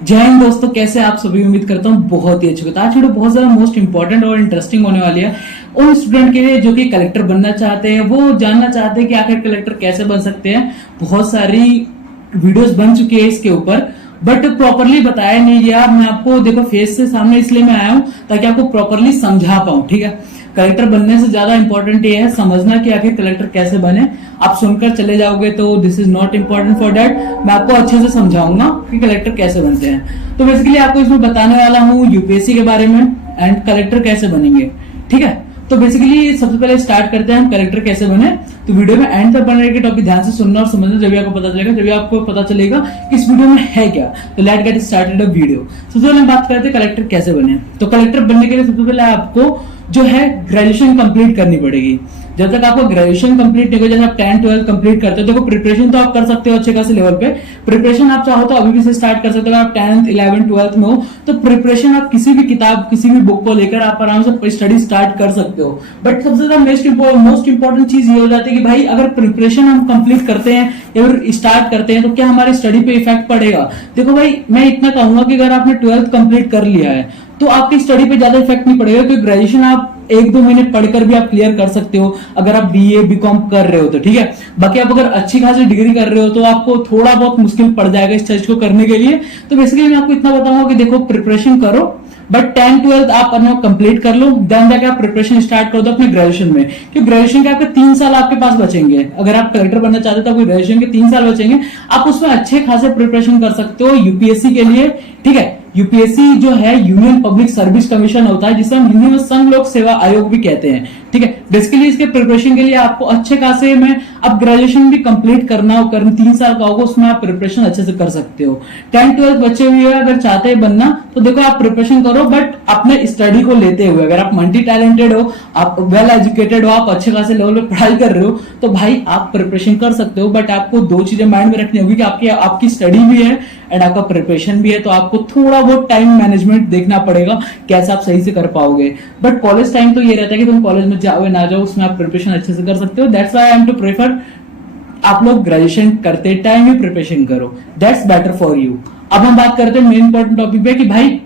जय हिंद दोस्तों, कैसे आप सभी। उम्मीद करता हूँ बहुत ही अच्छी होगा। आज वीडियो बहुत ज्यादा मोस्ट इंपॉर्टेंट और इंटरेस्टिंग होने वाली है उन स्टूडेंट के लिए जो कि कलेक्टर बनना चाहते हैं। वो जानना चाहते हैं कि आखिर कलेक्टर कैसे बन सकते हैं। बहुत सारी वीडियोस बन चुकी है इसके ऊपर, बट प्रॉपरली बताया नहीं गया। मैं आपको देखो फेस से सामने इसलिए मैं आया हूँ ताकि आपको प्रॉपरली समझा पाऊँ। ठीक है, कलेक्टर बनने से ज्यादा इंपॉर्टेंट ये है समझना कि आखिर कलेक्टर कैसे बने। आप सुनकर चले जाओगे तो this is not important for that. मैं आपको अच्छे से समझाऊंगा कि कलेक्टर कैसे बनते हैं। तो बेसिकली आपको इसमें बताने वाला हूँ यूपीएससी के बारे में एंड कलेक्टर कैसे बनेंगे। ठीक है, तो बेसिकली सबसे पहले स्टार्ट करते हैं हम कलेक्टर कैसे बने। तो वीडियो में एंड तक बने रहेगी, टॉपिक ध्यान से सुनना और समझना, जब आपको पता चलेगा, जब आपको पता चलेगा कि इस वीडियो में है क्या। तो let get started a video. सबसे पहले हम बात करते हैं कलेक्टर कैसे बने। तो कलेक्टर बनने के लिए सबसे पहले आपको जो है ग्रेजुएशन कंप्लीट करनी पड़ेगी। जब तक आपको ग्रेजुएशन कंप्लीट नहीं हो, जैसे आप 10th 12th कंप्लीट करते हो, देखो प्रिपरेशन तो आप कर सकते हो अच्छे खासे लेवल पे। प्रिपरेशन आप चाहो तो अभी भी से स्टार्ट कर सकते हो। आप 10th 11th 12th में हो तो प्रिपरेशन आप किसी भी किताब किसी भी बुक को लेकर आप आराम से स्टडी स्टार्ट कर सकते हो। बट सबसे ज्यादा मोस्ट इंपॉर्टेंट चीज ये हो जाती है कि भाई अगर प्रिपरेशन हम कंप्लीट करते हैं या फिर स्टार्ट करते हैं तो क्या हमारी स्टडी पे इफेक्ट पड़ेगा। देखो भाई, मैं इतना कहूंगा कि अगर आपने 12th कंप्लीट कर लिया है तो आपकी स्टडी पे ज्यादा इफेक्ट नहीं पड़ेगा, क्योंकि ग्रेजुएशन आप 1-2 महीने पढ़कर भी आप क्लियर कर सकते हो अगर आप बीए बीकॉम कर रहे हो तो। ठीक है, बाकी आप अगर अच्छी खासी डिग्री कर रहे हो तो आपको थोड़ा बहुत मुश्किल पड़ जाएगा इस चीज को करने के लिए। तो बेसिकली मैं आपको इतना बताऊंगा कि देखो प्रिपरेशन करो, बट 10th 12th आप अपना कंप्लीट कर लो, देन जाके आप प्रिपरेशन स्टार्ट कर दो अपने ग्रेजुएशन में। क्योंकि ग्रेजुएशन के आपके 3 साल आपके पास बचेंगे। अगर आप कलेक्टर बनना चाहते हो तो आपके ग्रेजुएशन के 3 साल बचेंगे। आप उसमें अच्छे खासे प्रिपरेशन कर सकते हो यूपीएससी के लिए। ठीक है, यूपीएससी जो है यूनियन पब्लिक सर्विस कमीशन होता है, जिसे हम हिंदी में संघ लोक सेवा आयोग भी कहते हैं। ठीक है, बेसिकली इसके प्रिपरेशन के लिए आपको अच्छे खासे में अब ग्रेजुएशन भी कंप्लीट करना हो, 3 साल का होगा, उसमें आप प्रिपरेशन अच्छे से कर सकते हो। 10th 12th बच्चे हुए अगर चाहते हैं बनना तो देखो आप प्रिपरेशन करो, बट अपने स्टडी को लेते हुए। अगर आप मल्टी टैलेंटेड हो, आप वेल एजुकेटेड हो, आप अच्छे खासे लेवल पे पढ़ाई कर रहे हो तो भाई आप प्रिपरेशन कर सकते हो। बट आपको 2 चीजें माइंड में रखनी होगी कि आपकी स्टडी भी है एंड आपका प्रिपरेशन भी है। तो आपको थोड़ा बहुत टाइम मैनेजमेंट देखना पड़ेगा कैसे आप सही से कर पाओगे। बट कॉलेज टाइम तो ये रहता है कि तुम कॉलेज में जाओ ना जाओ, उसमें आप प्रिपरेशन अच्छे से कर सकते हो। That's why I am to prefer आप लोग ग्रेजुएशन करते टाइम ही प्रिपरेशन करो, दैट्स बेटर फॉर यू। अब हम बात करते हैं मेन इंपॉर्टेंट टॉपिक पे कि भाई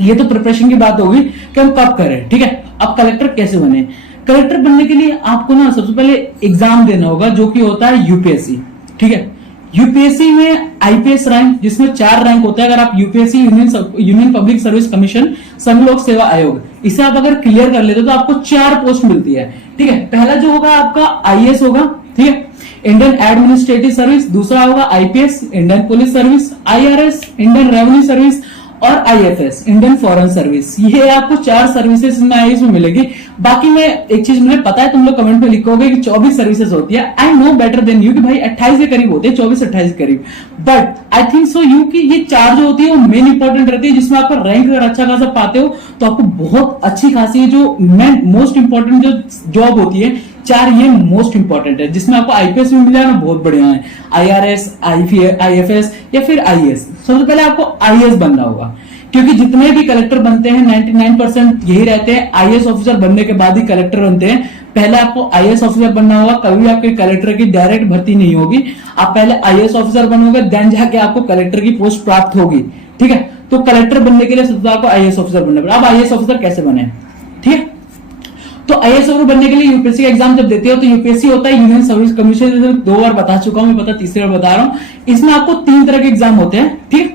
ये तो प्रिपरेशन की बात होगी कि हम कब करें। ठीक है, अब कलेक्टर कैसे बने। कलेक्टर बनने के लिए आपको ना सबसे पहले एग्जाम देना होगा जो कि होता है यूपीएससी। ठीक है, यूपीएससी में आईपीएस रैंक जिसमें 4 रैंक होता है। अगर आप UPSC union public service commission संघ लोक सेवा आयोग, इसे आप अगर क्लियर कर लेते हो तो आपको 4 पोस्ट मिलती है। ठीक है, पहला जो होगा आपका आईएएस होगा। ठीक है, इंडियन एडमिनिस्ट्रेटिव सर्विस। दूसरा होगा IPS, Indian police service. IRS, Indian revenue service. और आईएफएस, इंडियन फॉरेन सर्विस। ये आपको 4 सर्विसेज में आईएएस में मिलेगी। बाकी में एक चीज मुझे पता है, तुम लोग कमेंट में लिखोगे कि 24 सर्विसेज होती है। I know better than you कि भाई 28 के करीब होते हैं, 24-28 करीब। But I think so you कि ये 4 जो होती है वो मेन इंपॉर्टेंट रहती है, जिसमें आपका रैंक अगर अच्छा खासा पाते हो तो आपको बहुत अच्छी खासी जो मोस्ट इंपॉर्टेंट जो जॉब होती है, 4 ये मोस्ट इंपॉर्टेंट है, जिसमें आपको आईपीएस भी मिल जाए ना, बहुत बढ़िया है। आईआरएस, आईएफएस या फिर आईएएस। सबसे पहले आपको आईएएस बनना होगा, क्योंकि जितने भी कलेक्टर बनते हैं 99% यही रहते हैं आईएएस ऑफिसर बनने के बाद ही कलेक्टर बनते हैं। पहले आपको आईएएस ऑफिसर बनना होगा, कभी आपके कलेक्टर की डायरेक्ट भर्ती नहीं होगी। आप पहले आईएएस ऑफिसर बनोगे, देन जाके आपको कलेक्टर की पोस्ट प्राप्त होगी। ठीक है, तो कलेक्टर बनने के लिए सबसे आपको आईएएस ऑफिसर बनना पड़ेगा। अब आईएएस ऑफिसर कैसे बने। ठीक है, तो आईएएस ऑफिसर बनने के लिए यूपीएससी का एग्जाम जब देते हो तो यूपीएससी होता है यूनियन सर्विस कमीशन। 2 बार बता चुका हूं, मैं पता तीसरी बार बता रहा हूं। इसमें आपको 3 तरह के एग्जाम होते हैं। ठीक,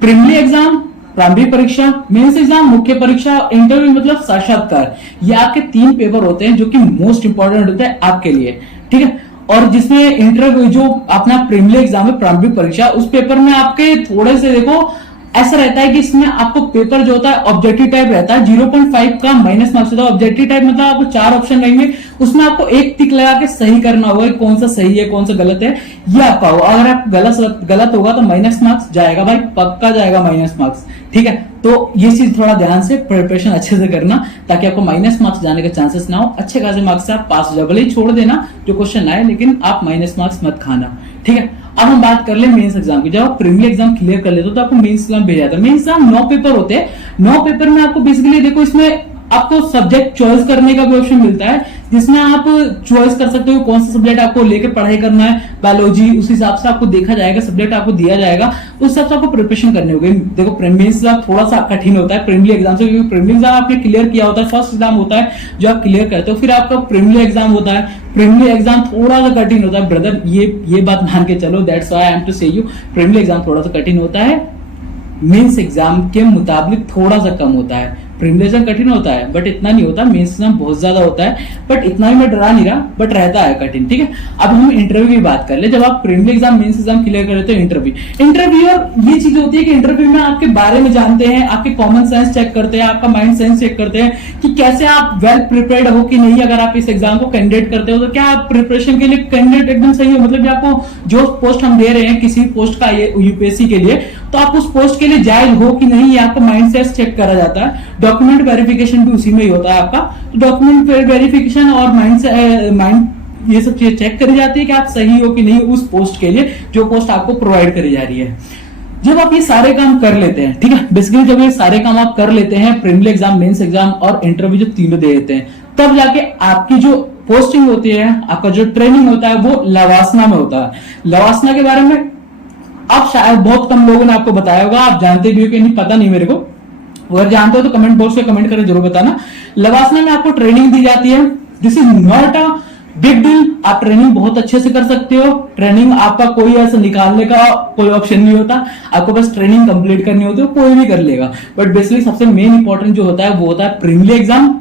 प्रीलिमिनरी एग्जाम, प्रारंभिक परीक्षा, मेंस एग्जाम, मुख्य परीक्षा, इंटरव्यू मतलब साक्षात्कार। ये आपके 3 पेपर होते हैं जो कि मोस्ट इंपॉर्टेंट होते हैं आपके लिए। ठीक है, और जिसमें इंटरव्यू जो अपना प्रीलिमिनरी एग्जाम है, प्रारंभिक परीक्षा, उस पेपर में आपके थोड़े से देखो ऐसा रहता है कि इसमें आपको पेपर जो होता है ऑब्जेक्टिव टाइप रहता है। 0.5 का माइनस मार्क्स होता है। ऑब्जेक्टिव टाइप मतलब आपको 4 ऑप्शन रहेंगे, उसमें आपको एक टिक लगा के सही करना होगा, कौन सा सही है कौन सा गलत है ये आपका होगा। अगर आप गलत होगा तो माइनस मार्क्स जाएगा भाई, पक्का जाएगा माइनस मार्क्स। ठीक है, तो ये चीज थोड़ा ध्यान से प्रिपरेशन अच्छे से करना ताकि आपको माइनस मार्क्स जाने के चांसेस ना हो। अच्छे खासे मार्क्स से आप पास हो जाओ, भले ही छोड़ देना जो क्वेश्चन आए, लेकिन आप माइनस मार्क्स मत खाना। ठीक है, अब हम बात कर ले मेंस एग्जाम की। जब आप प्रीलिमिनरी एग्जाम क्लियर कर लेते हो तो आपको मेंस एग्जाम भेजा जाता है। मेंस एग्जाम 9 पेपर होते हैं। 9 पेपर में आपको बेसिकली देखो इसमें आपको सब्जेक्ट चॉइस करने का भी ऑप्शन मिलता है, जिसमें आप चॉइस कर सकते हो कौन सा सब्जेक्ट आपको लेकर पढ़ाई करना है, बायोलॉजी, उस हिसाब से आपको देखा जाएगा, सब्जेक्ट आपको दिया जाएगा, उस हिसाब से आपको प्रिपरेशन करनी होगी। देखो प्रीलिम्स थोड़ा सा कठिन होता है प्रीलिमिनरी एग्जाम से, क्योंकि प्रीलिमिनरी एग्जाम आपने क्लियर किया होता है, फर्स्ट एग्जाम होता है जो आप क्लियर करते हो, फिर आपका प्रीलिमिनरी एग्जाम होता है। प्रीलिमिनरी एग्जाम थोड़ा सा कठिन होता है ब्रदर, ये बात मान के चलो, that's why I am to say you, preliminary exam थोड़ा सा कठिन होता है, मेंस एग्जाम के मुताबिक थोड़ा सा कम होता है। प्रीलिमिनरी एग्जाम कठिन होता है बट इतना नहीं होता, मेंस एग्जाम बहुत ज्यादा होता है, बट इतना भी मैं डरा नहीं रहा, बट रहता है कठिन, ठीक है। अब हम इंटरव्यू की बात कर ले, जब आप preliminary exam mains exam clear कर लेते हो, इंटरव्यू और ये चीज होती है कि इंटरव्यू में आपके बारे में जानते हैं, आपके कॉमन सेंस चेक करते हैं, आपका माइंड सेंस चेक करते हैं कि कैसे आप वेल प्रिपेयर्ड हो कि नहीं। अगर आप इस एग्जाम को कैंडिडेट करते हो तो क्या आप प्रिपरेशन के लिए कैंडिडेट एकदम सही हो, मतलब आपको जो पोस्ट हम दे रहे हैं किसी पोस्ट का यूपीएससी के लिए, तो आप उस पोस्ट के लिए जायज हो कि नहीं, ये आपका माइंड सेट चेक करा जाता है। डॉक्यूमेंट वेरिफिकेशन भी उसी में ही होता है आपका, तो डॉक्यूमेंट वेरिफिकेशन और माइंड ये सब चीजें चेक करी जाती है कि आप सही हो कि नहीं उस पोस्ट के लिए जो पोस्ट आपको प्रोवाइड करी जा रही है। जब आप ये सारे काम कर लेते हैं, ठीक है, बेसिकली जब ये सारे काम आप कर लेते हैं, प्रीलिमिनरी एग्जाम, मेंस एग्जाम और इंटरव्यू जो तीनों दे देते हैं, तब जाके आपकी जो पोस्टिंग होती है, आपका जो ट्रेनिंग होता है वो लवासना में होता है। लवासना के बारे में आप शायद बहुत कम लोगों ने आपको बताया होगा, आप जानते भी हो कि नहीं पता नहीं मेरे को, अगर जानते हो तो कमेंट बॉक्स में कमेंट करके जरूर बताना। लवासना में आपको ट्रेनिंग दी जाती है, this is not a big deal, आप ट्रेनिंग बहुत अच्छे से कर सकते हो। ट्रेनिंग आपका कोई ऐसा निकालने का कोई ऑप्शन नहीं होता, आपको बस ट्रेनिंग कंप्लीट करनी होती है, कोई भी कर लेगा। बट बेसिकली सबसे मेन इंपॉर्टेंट जो होता है वो होता है प्रीलिमिनरी एग्जाम,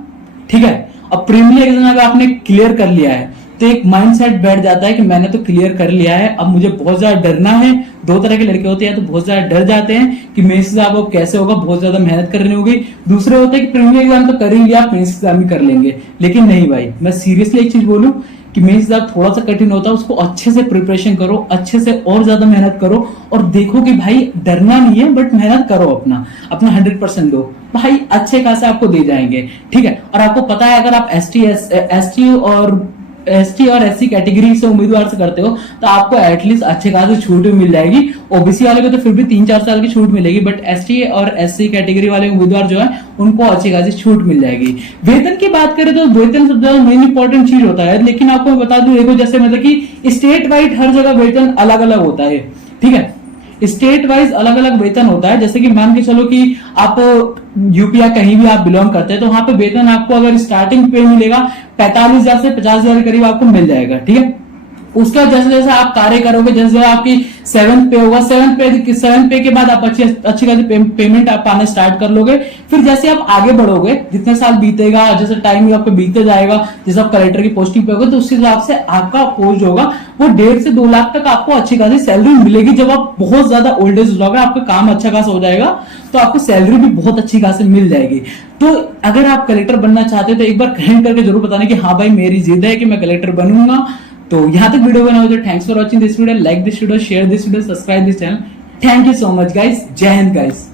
ठीक है। अब प्रीलिमिनरी एग्जाम अगर आपने क्लियर कर लिया है तो एक माइंडसेट बैठ जाता है कि मैंने तो क्लियर कर लिया है, अब मुझे बहुत ज्यादा डरना है। दो तरह के लड़के होते हैं, तो बहुत ज्यादा डर जाते हैं कि मेंस एग्जाम अब कैसे होगा, बहुत ज्यादा मेहनत करनी होगी। दूसरे होते हैं कि प्रीलिमिनरी एग्जाम तो कर ही लिया, मेंस एग्जाम भी कर लेंगे। लेकिन नहीं भाई, मैं सीरियसली एक चीज बोलूं कि मेंस एग्जाम थोड़ा सा कठिन होता है, उसको अच्छे से प्रिपरेशन करो, अच्छे से और ज्यादा मेहनत करो, और देखो कि भाई डरना नहीं है, बट मेहनत करो, अपना 100% दो भाई, अच्छे खासे आपको दे जाएंगे, ठीक है। और आपको पता है अगर आप एसटी और एससी कैटेगरी से उम्मीदवार से करते हो तो आपको एटलीस्ट अच्छे खासी छूट भी मिल जाएगी। ओबीसी वाले को तो फिर भी 3-4 साल की छूट मिलेगी, बट एसटी और एससी कैटेगरी वाले उम्मीदवार जो है उनको अच्छी खासी छूट मिल जाएगी। वेतन की बात करें तो वेतन सबसे ज्यादा मेन इंपॉर्टेंट चीज होता है, लेकिन आपको मैं बता दूं, देखो जैसे मतलब कि स्टेट वाइड हर जगह वेतन अलग अलग होता है, ठीक है। स्टेट वाइज अलग अलग वेतन होता है, जैसे कि मान के चलो कि आप यूपी या कहीं भी आप बिलोंग करते हैं तो वहां पे वेतन आपको अगर स्टार्टिंग पे मिलेगा 45,000 से 50,000 के करीब आपको मिल जाएगा, ठीक है। उसका जैसे जैसे आप कार्य करोगे, जैसे आपकी 7th पे होगा, 7th पे के बाद आप अच्छी खासी पेमेंट आप पाना स्टार्ट कर लोगे। फिर जैसे आप आगे बढ़ोगे, जितने साल बीतेगा, जैसे टाइम आपको बीतते जाएगा, जैसे आप कलेक्टर की पोस्टिंग पे होगे तो उस हिसाब से आपका पोस्ट होगा वो 1.5 से 2 लाख तक आपको अच्छी खासी सैलरी मिलेगी। जब आप बहुत ज्यादा ओल्ड एज हो जाओगे, आपका काम अच्छा खासा हो जाएगा, तो आपको सैलरी भी बहुत अच्छी खासी मिल जाएगी। तो अगर आप कलेक्टर बनना चाहते हो तो एक बार कमेंट करके जरूर बताना कि हाँ भाई मेरी जिद है कि मैं कलेक्टर बनूंगा। तो यहाँ तक वीडियो बना हो तो thanks for watching this video, like this video, share this video, subscribe this channel. Thank you so much guys, जय हिंद गाइस।